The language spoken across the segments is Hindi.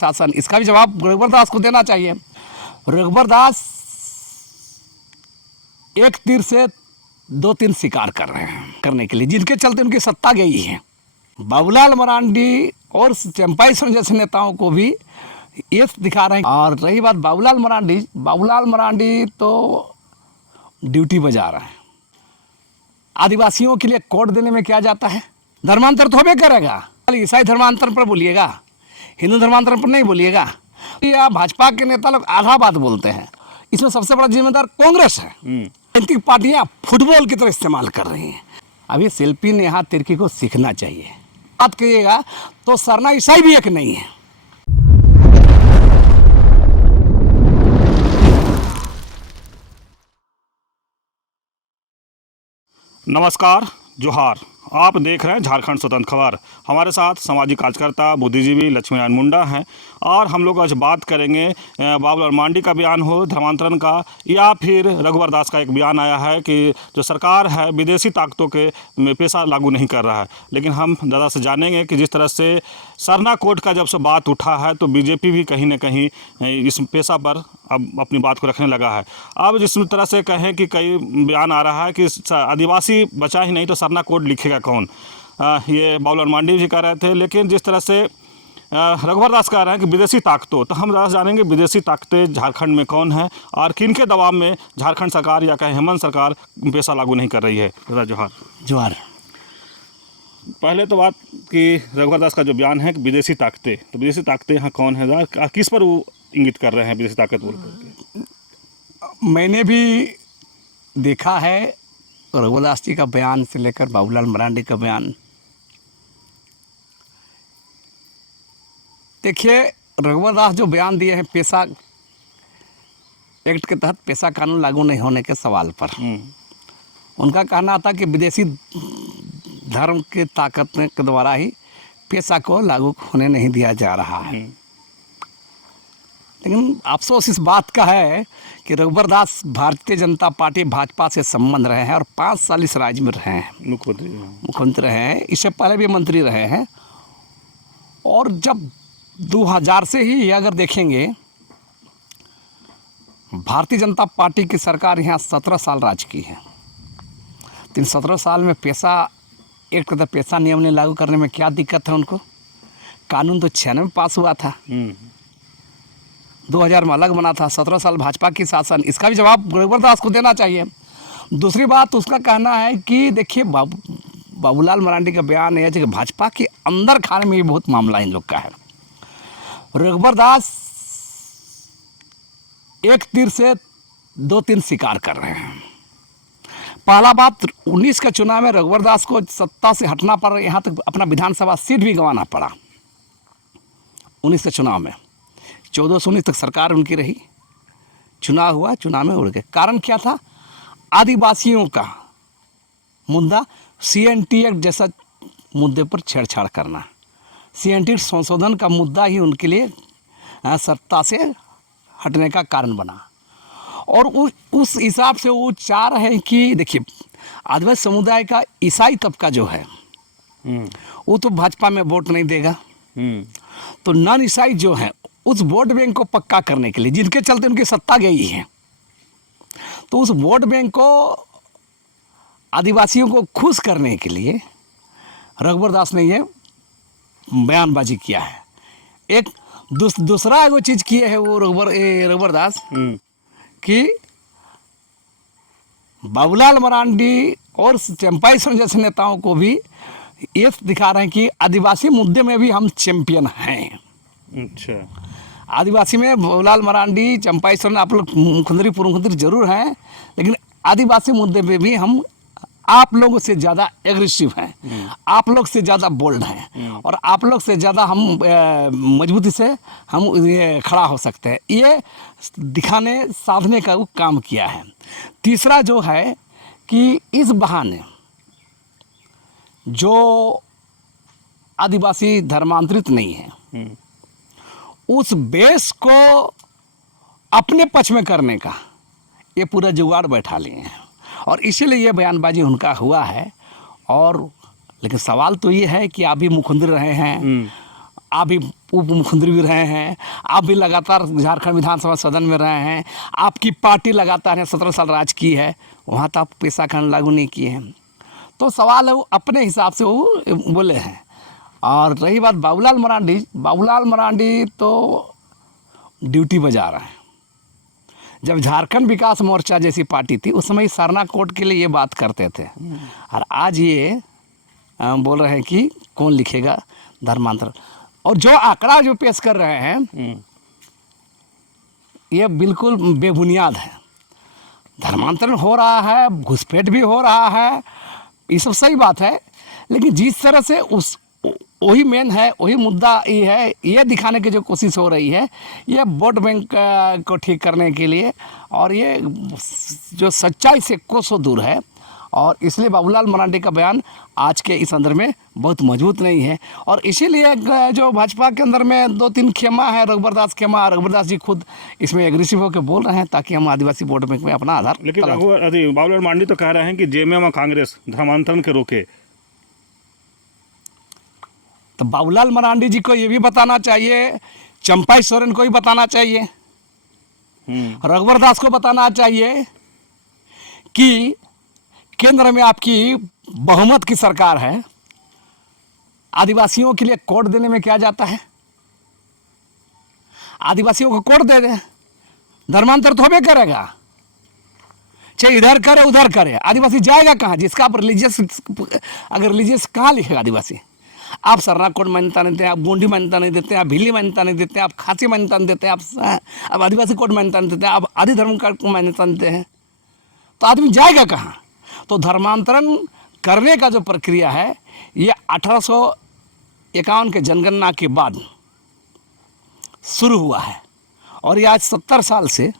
शासन, इसका भी जवाब रघुवर दास को देना चाहिए। रघुवर दास एक तीर से दो तीर शिकार कर रहे हैं करने के लिए, जिनके चलते उनकी सत्ता गई है। बाबूलाल मरांडी और चंपाई सोरेन जैसे नेताओं को भी ये दिखा रहे हैं। और रही बात बाबूलाल मरांडी तो ड्यूटी बजा रहे हैं। आदिवासियों के लिए कोड देने में क्या जाता है? धर्मांतर तो होबे करेगा। ईसाई धर्मांतर पर बोलिएगा, हिंदू धर्मांतर पर नहीं बोलिएगा। या भाजपा के नेता लोग आधा बात बोलते हैं। इसमें सबसे बड़ा जिम्मेदार कांग्रेस है। राजनीतिक पार्टियां फुटबॉल की तरह इस्तेमाल कर रही हैं। अभी शिल्पी नेहा तिर्की को सीखना चाहिए। बात करिएगा तो सरना ईसाई भी एक नहीं है। नमस्कार, जोहार। आप देख रहे हैं झारखंड स्वतंत्र खबर। हमारे साथ सामाजिक कार्यकर्ता बुद्धिजीवी लक्ष्मीनारायण मुंडा हैं और हम लोग आज बात करेंगे बाबूलाल मरांडी का बयान हो धर्मांतरण का, या फिर रघुवर दास का एक बयान आया है कि जो सरकार है विदेशी ताकतों के पेशा लागू नहीं कर रहा है। लेकिन हम ज़्यादा से जानेंगे कि जिस तरह से सरना कोड का जब से बात उठा है तो बीजेपी भी कहीं ना कहीं इस पेशा पर अब अपनी बात को रखने लगा है। अब जिस तरह से कहें कि कई बयान आ रहा है कि आदिवासी बचा ही नहीं तो सरना कोड लिखेगा कौन, ये बाबूलाल मरांडी जी कह रहे थे। लेकिन जिस तरह से रघुवर दास कह रहे हैं कि विदेशी ताकतों, तो हम ज़्यादा जानेंगे विदेशी ताकतें झारखंड में कौन है और किन के दबाव में झारखंड सरकार या कहें हेमंत सरकार पेशा लागू नहीं कर रही है। जोहार। पहले तो बात कि रघुवर दास का जो बयान है कि विदेशी ताकतें, तो विदेशी ताकतें यहाँ कौन है, किस पर वो इंगित कर रहे हैं विदेशी ताकत बोल करके? मैंने भी देखा है रघुवर दास जी का बयान से लेकर बाबूलाल मरांडी का बयान। देखिए, रघुवर दास जो बयान दिए हैं पेशा एक्ट के तहत पेशा कानून लागू नहीं होने के सवाल पर, उनका कहना था कि विदेशी धर्म के ताकत के द्वारा ही पेशा को लागू होने नहीं दिया जा रहा है। लेकिन अफसोस इस बात का है कि रघुवर दास भारतीय जनता पार्टी भाजपा से संबंध रहे हैं और 5 साल इस राज्य में रहे हैं, मुख्यमंत्री रहे हैं, इससे पहले भी मंत्री रहे हैं। और जब 2000 से ही अगर देखेंगे भारतीय जनता पार्टी की सरकार यहाँ 17 साल राज की है। तो इन 17 साल में पेशा एक तरह पेशा नियम ने लागू करने में क्या दिक्कत है उनको? कानून तो 96 में पास हुआ था, 2000 में अलग बना था। 17 साल भाजपा की शासन, इसका भी जवाब रघुवर दास को देना चाहिए। दूसरी बात उसका कहना है कि देखिए बाबूलाल मरांडी का बयान है कि भाजपा के अंदर खाने में भी बहुत मामला इन लोग का है। रघुवर दास एक तीर से दो तीर शिकार कर रहे हैं। पहला बात, 19 के चुनाव में रघुवर दास को सत्ता से हटना पड़ा, यहाँ तक अपना विधानसभा सीट भी गंवाना पड़ा। 19 के चुनाव में 14 से 19 तक सरकार उनकी रही, चुनाव हुआ, चुनाव में उड़ गए। कारण क्या था? आदिवासियों का मुद्दा, CNT एक्ट जैसा मुद्दे पर छेड़छाड़ करना। CNT संशोधन का मुद्दा ही उनके लिए सत्ता से हटने का कारण बना। और उस हिसाब से वो चाह रहे हैं कि देखिए, आदिवासी समुदाय का ईसाई तबका जो है वो तो भाजपा में वोट नहीं देगा। तो नॉन ईसाई जो है उस वोट बैंक को पक्का करने के लिए, जिनके चलते उनकी सत्ता गई है, तो उस वोट बैंक को आदिवासियों को खुश करने के लिए रघुवर दास ने ये बयानबाजी किया है। एक दूसरा वो चीज़ किए है वो रघुवर दास कि बाबूलाल मरांडी और चंपाई सोरेन जैसे नेताओं को भी ये दिखा रहे हैं कि आदिवासी मुद्दे में भी हम चैंपियन हैं। अच्छा, आदिवासी में बाबूलाल मरांडी, चंपाई सोरेन, आप लोग मुख्यमंत्री पूर्व मुख्यमंत्री जरूर हैं, लेकिन आदिवासी मुद्दे पे भी हम आप लोगों से ज़्यादा एग्रेसिव हैं, आप लोग से ज़्यादा बोल्ड हैं और आप लोग से ज़्यादा हम मजबूती से हम ये खड़ा हो सकते हैं। ये दिखाने साधने का वो काम किया है। तीसरा जो है कि इस बहाने जो आदिवासी धर्मांतरित नहीं है उस बेस को अपने पक्ष में करने का ये पूरा जुगाड़ बैठा लिए हैं और इसीलिए ये बयानबाजी उनका हुआ है। और लेकिन सवाल तो ये है कि आप भी मुख्यमंत्री रहे हैं आप भी उप मुख्यमंत्री भी रहे हैं, आप भी लगातार झारखंड विधानसभा सदन में रहे हैं, आपकी पार्टी लगातार है 17 साल राज की है, वहाँ तो आप पेशा खंड लागू नहीं किए हैं। तो सवाल है वो अपने हिसाब से वो बोले हैं। और रही बात बाबूलाल मरांडी तो ड्यूटी बजा रहे हैं। जब झारखंड विकास मोर्चा जैसी पार्टी थी उस समय सरना कोर्ट के लिए ये बात करते थे, और आज ये बोल रहे हैं कि कौन लिखेगा धर्मांतरण। और जो आंकड़ा जो पेश कर रहे हैं ये बिल्कुल बेबुनियाद है। धर्मांतरण हो रहा है, घुसपैठ भी हो रहा है, ये सब सही बात है, लेकिन जिस तरह से उस वही मेन है, वही मुद्दा ये है, ये दिखाने की जो कोशिश हो रही है ये वोट बैंक को ठीक करने के लिए, और ये जो सच्चाई से कोसों दूर है। और इसलिए बाबूलाल मरांडी का बयान आज के इस संदर्भ में बहुत मजबूत नहीं है। और इसीलिए जो भाजपा के अंदर में 2-3 खेमा है, रघुवर दास जी खुद इसमें एग्रेसिव होकर बोल रहे हैं ताकि हम आदिवासी वोट बैंक में अपना आधार। लेकिन बाबूलाल मरांडी तो कह रहे हैं कि जेएमएम और कांग्रेस धर्मांतरण के रोके। तो बाबूलाल मरांडी जी को ये भी बताना चाहिए, चंपाई सोरेन को भी बताना चाहिए, रघुवर दास को बताना चाहिए कि केंद्र में आपकी बहुमत की सरकार है, आदिवासियों के लिए कोड देने में क्या जाता है? आदिवासियों को कोड दे दे, धर्मांतर तो होबे करेगा, चाहे इधर करे उधर करे, आदिवासी जाएगा कहाँ? जिसका आप रिलीजियस, अगर रिलीजियस कहाँ लिखेगा आदिवासी? आप सरना कोड मान्यता नहीं देते, आप गोंडी मान्यता नहीं देते, आप भिल्ली मान्यता नहीं देते, आप खासी मान्यता नहीं देते, आप आदिवासी कोड मान्यता नहीं देते, आप आदि धर्म का मान्यता नहीं देते हैं, तो आदमी जाएगा कहाँ? तो धर्मांतरण करने का जो प्रक्रिया है ये 1851 के जनगणना के बाद शुरू हुआ है, और ये आज 70 साल से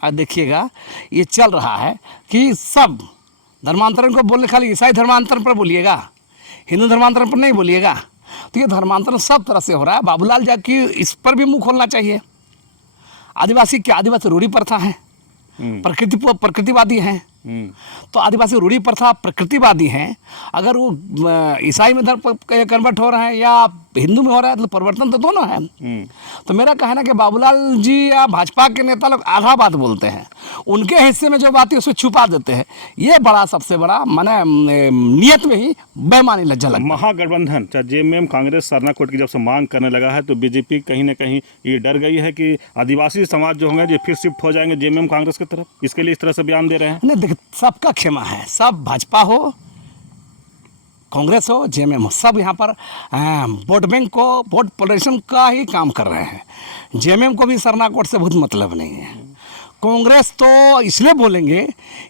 आज देखिएगा ये चल रहा है कि सब धर्मांतरण को बोलने, खाली ईसाई धर्मांतरण पर बोलिएगा, हिंदू धर्मांतरण पर नहीं बोलिएगा। तो ये धर्मांतरण सब तरह से हो रहा है। बाबूलाल जी की इस पर भी मुंह खोलना चाहिए। आदिवासी क्या? आदिवासी रूढ़ी प्रथा है, प्रकृतिवादी हैं। तो आदिवासी रूढ़ी प्रथा प्रकृतिवादी हैं। अगर वो ईसाई में धर्म कन्वर्ट हो रहे हैं या हिंदू में हो रहा है तो परिवर्तन तो दोनों है। तो मेरा कहना कि बाबूलाल जी या भाजपा के नेता लोग आधा बात बोलते हैं, उनके हिस्से में जो बात है उसको छुपा देते हैं। ये बड़ा सबसे बड़ा माने नियत में ही बेईमानी लज्जा लगता है। महागठबंधन चाहे जेएमएम कांग्रेस सरना कोर्ट की जब से मांग करने लगा है तो बीजेपी कहीं ना कहीं ये डर गई है कि आदिवासी समाज जो होंगे ये फिर शिफ्ट हो जाएंगे जेएमएम कांग्रेस की तरफ, इसके लिए इस तरह से बयान दे रहे हैं। नहीं देखिए, सबका खेमा है, सब भाजपा हो, कांग्रेस हो, जेएमएम हो, सब यहाँ पर वोट बैंक को, वोट पोलराइजेशन का ही काम कर रहे हैं। जेएमएम को भी सरना कोर्ट से बहुत मतलब नहीं है। कांग्रेस तो इसलिए बोलेंगे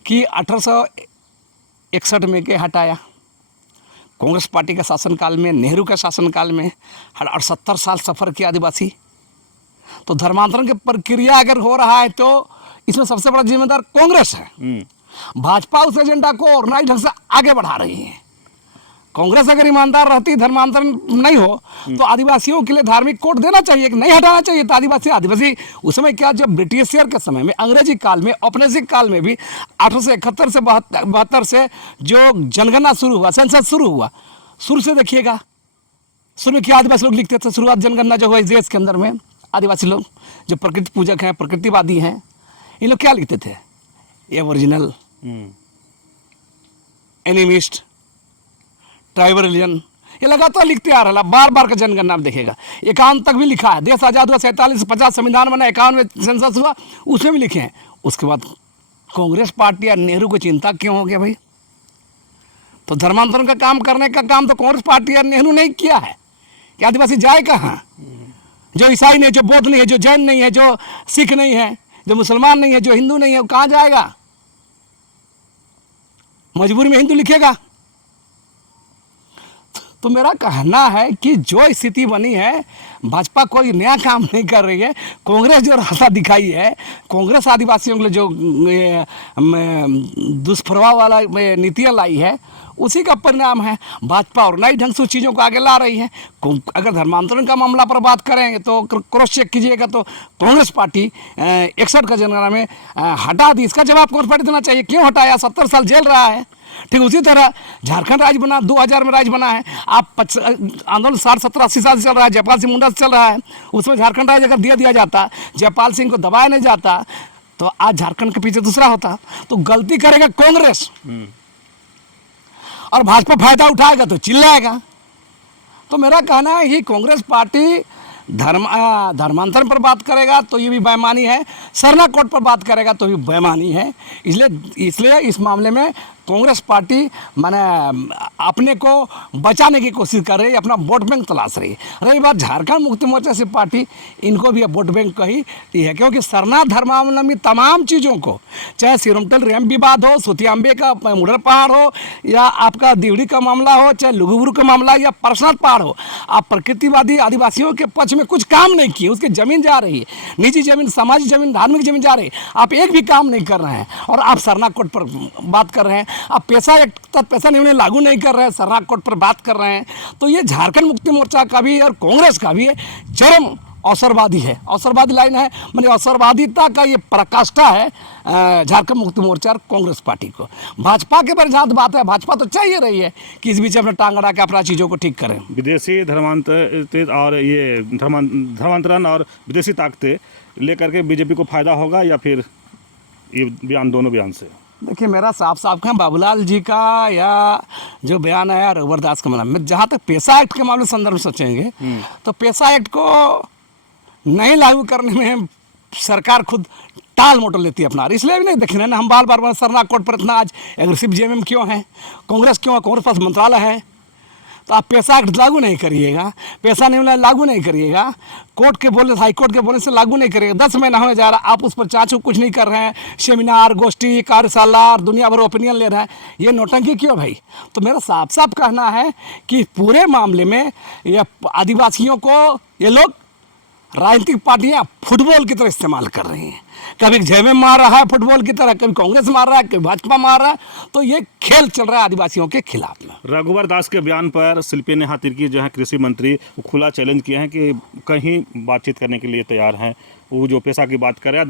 कि 1861 में के हटाया, कांग्रेस पार्टी के शासनकाल में, नेहरू के शासनकाल में 70 साल सफ़र किया आदिवासी। तो धर्मांतरण की प्रक्रिया अगर हो रहा है तो इसमें सबसे बड़ा जिम्मेदार कांग्रेस है। भाजपा उस एजेंडा को ऑर्गेनाइज ढंग से आगे बढ़ा रही है। कांग्रेस अगर ईमानदार रहती, धर्मांतरण नहीं हो तो आदिवासियों के लिए धार्मिक कोड देना चाहिए कि नहीं हटाना चाहिए। तो आदिवासी उस समय क्या, जब ब्रिटिशियर के समय में, अंग्रेजी काल में, औपनिवेशिक काल में भी 1871 से 72 से जो जनगणना शुरू हुआ, सेंसस शुरू हुआ, शुरू से देखिएगा, शुरू में क्या आदिवासी लोग लिखते थे? शुरुआत जनगणना जो हुआ इस देश के अंदर में, आदिवासी लोग जो प्रकृति पूजक हैं, प्रकृतिवादी हैं, ये लोग क्या लिखते थे? एबोरिजिनल, एनिमिस्ट, ट्राइबल रिलीजन, ये लगातार लिखते आ रहा। बार बार का जनगणना में देखिएगा 51 तक भी लिखा है। देश आज़ाद हुआ 47 से 50, संविधान बना 51 में सेंसस हुआ, उसमें भी लिखे हैं। उसके बाद कांग्रेस पार्टी या नेहरू को चिंता क्यों हो गया भाई? तो धर्मांतरण का काम करने का काम तो कांग्रेस पार्टी या नेहरू नहीं किया है कि आदिवासी जाए कहाँ? जो ईसाई नहीं है, जो बौद्ध नहीं है, जो जैन नहीं है, जो सिख नहीं है, जो मुसलमान नहीं है, जो हिंदू नहीं है, वो कहाँ जाएगा? मजबूरी में हिंदू लिखेगा। तो मेरा कहना है कि जो स्थिति बनी है, भाजपा कोई नया काम नहीं कर रही है। कांग्रेस जो रास्ता दिखाई है, कांग्रेस आदिवासियों के लिए जो दुष्प्रभाव वाला नीतियाँ लाई है, उसी का परिणाम है। भाजपा और नई ढंग से उस चीज़ों को आगे ला रही है। अगर धर्मांतरण का मामला पर बात करेंगे तो क्रॉस चेक कीजिएगा तो कांग्रेस पार्टी 61 का जनगणना में हटा दी। इसका जवाब कांग्रेस पार्टी देना चाहिए, क्यों हटाया? 70 साल जेल रहा है। ठीक उसी तरह झारखंड राज्य बना, 2000 में राज्य बना है। आप आंदोलन 60, 70, 80 साल से चल रहा है, जयपाल सिंह मुंडा से चल रहा है। उसमें झारखंड राज्य अगर दिया जाता, जयपाल सिंह को दबाया नहीं जाता, तो आज झारखंड के पीछे दूसरा होता। तो गलती करेगा कांग्रेस और भाजपा फायदा उठाएगा तो चिल्लाएगा। तो मेरा कहना है कि कांग्रेस पार्टी धर्मांतरण पर बात करेगा तो ये भी बेईमानी है, सरना कोड पर बात करेगा तो भी बेईमानी है। इसलिए इस मामले में कांग्रेस पार्टी माने अपने को बचाने की कोशिश कर रही है, अपना वोट बैंक तलाश रही है। रही बात झारखंड मुक्ति मोर्चा से पार्टी, इनको भी वोट बैंक कही है, क्योंकि सरना धर्मावलंबी तमाम चीज़ों को, चाहे सिरोमटल रैम विवाद हो, सुतियाम्बे का मुडर पहाड़ हो, या आपका दिवड़ी का मामला हो, चाहे लुगुबुरु का मामला या परसनाथ पहाड़ हो, आप प्रकृतिवादी आदिवासियों के पक्ष में कुछ काम नहीं किए। उसकी ज़मीन जा रही है, निजी ज़मीन, सामाजिक ज़मीन, धार्मिक ज़मीन जा रही है, आप एक भी काम नहीं कर रहे हैं और आप सरना कोड पर बात कर रहे हैं। आप पैसा एक्ट तक पैसा नियम लागू नहीं कर रहे हैं, सरना कोड पर बात कर रहे हैं। तो ये झारखंड मुक्ति मोर्चा का भी और कांग्रेस का भी चरम अवसरवादी है, अवसरवादी लाइन है। मैंने अवसरवादिता का ये पराकाष्ठा है झारखंड मुक्ति मोर्चा और कांग्रेस पार्टी को। भाजपा के बारे में बात है, भाजपा तो चाहिए रही है कि इस बीच अपना टांग अड़ा के अपना चीज़ों को ठीक करें। विदेशी धर्मांतरित और ये धर्मांतरण और विदेशी ताकतें लेकर के बीजेपी को फायदा होगा या फिर ये बयान, दोनों बयान से? देखिए, मेरा साफ साफ है, बाबूलाल जी का या जो बयान आया रघुवर दास का मामला में, जहाँ तक पैसा एक्ट के मामले संदर्भ में सोचेंगे तो पैसा एक्ट को नहीं लागू करने में सरकार खुद टाल मोटल लेती है अपना। इसलिए भी नहीं देखने ना हम बार बार सरना कोड पर इतना आज एग्रेसिव जेएमएम क्यों है, कांग्रेस क्यों है? कांग्रेस पास मंत्रालय है, तो आप पैसा एक्ट लागू नहीं करिएगा, पैसा नियम लागू नहीं करिएगा, कोर्ट के बोले, हाई कोर्ट के बोले से लागू नहीं करिएगा। 10 महीना होने जा रहा, आप उस पर चाचू कुछ नहीं कर रहे हैं, सेमिनार, गोष्ठी, कार्यशाला और दुनिया भर ओपिनियन ले रहे हैं। ये नौटंकी क्यों भाई? तो मेरा साफ साफ कहना है कि पूरे मामले में ये आदिवासियों को ये लोग राजनीतिक पार्टियां फुटबॉल की तरह इस्तेमाल कर रही हैं। कभी जेएमएम मार रहा है फुटबॉल की तरह, कभी कांग्रेस मार रहा है, कभी भाजपा मार रहा है। तो ये खेल चल रहा है आदिवासियों के खिलाफ में। रघुवर दास के बयान पर शिल्पी नेहा तिर्की जो है कृषि मंत्री, वो खुला चैलेंज किए हैं कि कहीं बातचीत करने के लिए तैयार हैं। वो जो पैसा की बात करे,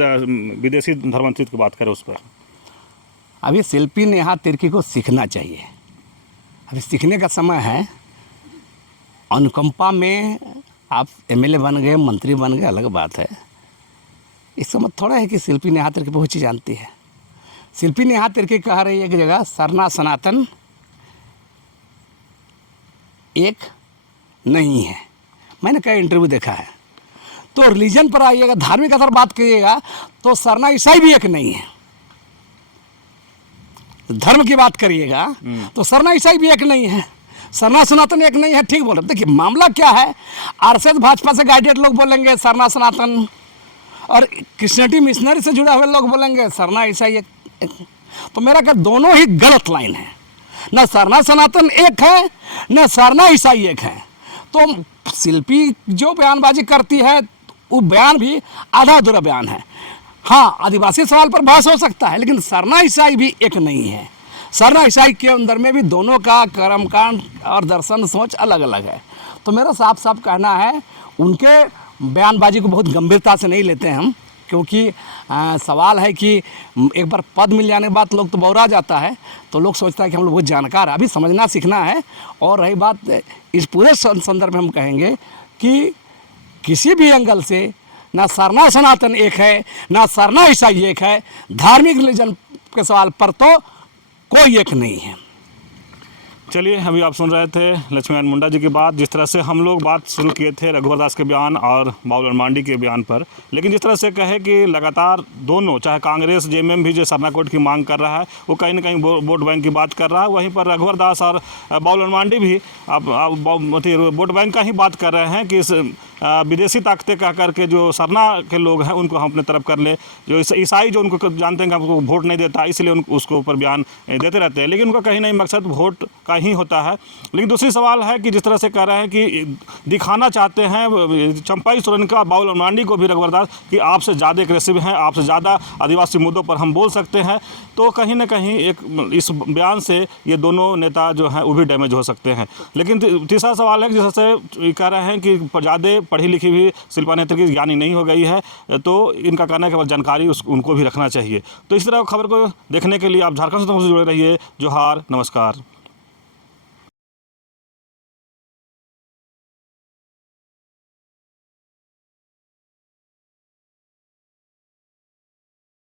विदेशी धर्मांतरित की बात करे, उस पर अभी शिल्पी नेहा तिर्की को सीखना चाहिए। अभी सीखने का समय है। अनुकंपा में आप एमएलए बन गए, मंत्री बन गए, अलग बात है। इसका मतलब थोड़ा है कि शिल्पी नेहा तिर्की बहुत चीज़ जानती है। शिल्पी नेहा तिर्की कह रही है कि जगह सरना सनातन एक नहीं है। मैंने कई इंटरव्यू देखा है। तो रिलीजन पर आइएगा, धार्मिक अगर बात करिएगा तो सरना ईसाई भी एक नहीं है। धर्म की बात करिएगा तो सरना ईसाई भी एक नहीं है, सरना सनातन एक नहीं है। ठीक बोल रहे। देखिए मामला क्या है, आरएसएस भाजपा से गाइडेड लोग बोलेंगे सरना सनातन, और क्रिश्चियनिटी मिशनरी से जुड़े हुए लोग बोलेंगे सरना ईसाई एक। तो मेरा क्या, दोनों ही गलत लाइन है। न सरना सनातन एक है, न सरना ईसाई एक है। तो शिल्पी जो बयानबाजी करती है वो बयान भी आधा अधूरा बयान है। हाँ, आदिवासी सवाल पर बहस हो सकता है, लेकिन सरना ईसाई भी एक नहीं है। सरना ईसाई के अंदर में भी दोनों का कर्मकांड और दर्शन सोच अलग अलग है। तो मेरा साफ साफ कहना है, उनके बयानबाजी को बहुत गंभीरता से नहीं लेते हैं हम, क्योंकि सवाल है कि एक बार पद मिल जाने के बाद लोग तो बौरा जाता है, तो लोग सोचता है कि हम लोग बहुत जानकार हैं। अभी समझना सीखना है। और रही बात, इस पूरे संदर्भ में हम कहेंगे कि किसी भी एंगल से ना सरना सनातन एक है, ना सरना ईसाई एक है। धार्मिक रिलीजन के सवाल पर तो कोई एक नहीं है। चलिए, अभी आप सुन रहे थे लक्ष्मीनारायण मुंडा जी की बात। जिस तरह से हम लोग बात शुरू किए थे रघुवर दास के बयान और बाबूलाल मांडी के बयान पर, लेकिन जिस तरह से कहे कि लगातार दोनों, चाहे कांग्रेस, जेएमएम भी जो सरना कोड की मांग कर रहा है, वो कहीं ना कहीं वोट बैंक की बात कर रहा है। वहीं पर रघुवर दास और बाबूलाल मांडी भी वोट बैंक का ही बात कर रहे हैं कि इस विदेशी ताकतें कह करके जो सरना के लोग हैं उनको हम अपने तरफ कर ले। जो ईसाई जो उनको जानते हैं कि हमको वोट नहीं देता, इसलिए उसको ऊपर बयान देते रहते हैं, लेकिन उनका कहीं नहीं मकसद वोट का ही होता है। लेकिन दूसरी सवाल है कि जिस तरह से कह रहे हैं कि दिखाना चाहते हैं चंपाई सोरेन का, बाबुल मांडी को भी रघुवर दास कि आपसे ज़्यादा एग्रेसिव हैं, आपसे ज़्यादा आदिवासी मुद्दों पर हम बोल सकते हैं। तो कहीं ना कहीं एक इस बयान से ये दोनों नेता जो हैं वो भी डैमेज हो सकते हैं। लेकिन तीसरा सवाल है कि जैसे कह रहे हैं कि ज़्यादा पढ़ी लिखी भी शिल्पा नेत्री की ज्ञानी नहीं हो गई है, तो इनका कहना है कि जानकारी उनको भी रखना चाहिए। तो इस तरह खबर को देखने के लिए आप झारखंड से जुड़े रहिए। जोहार, नमस्कार।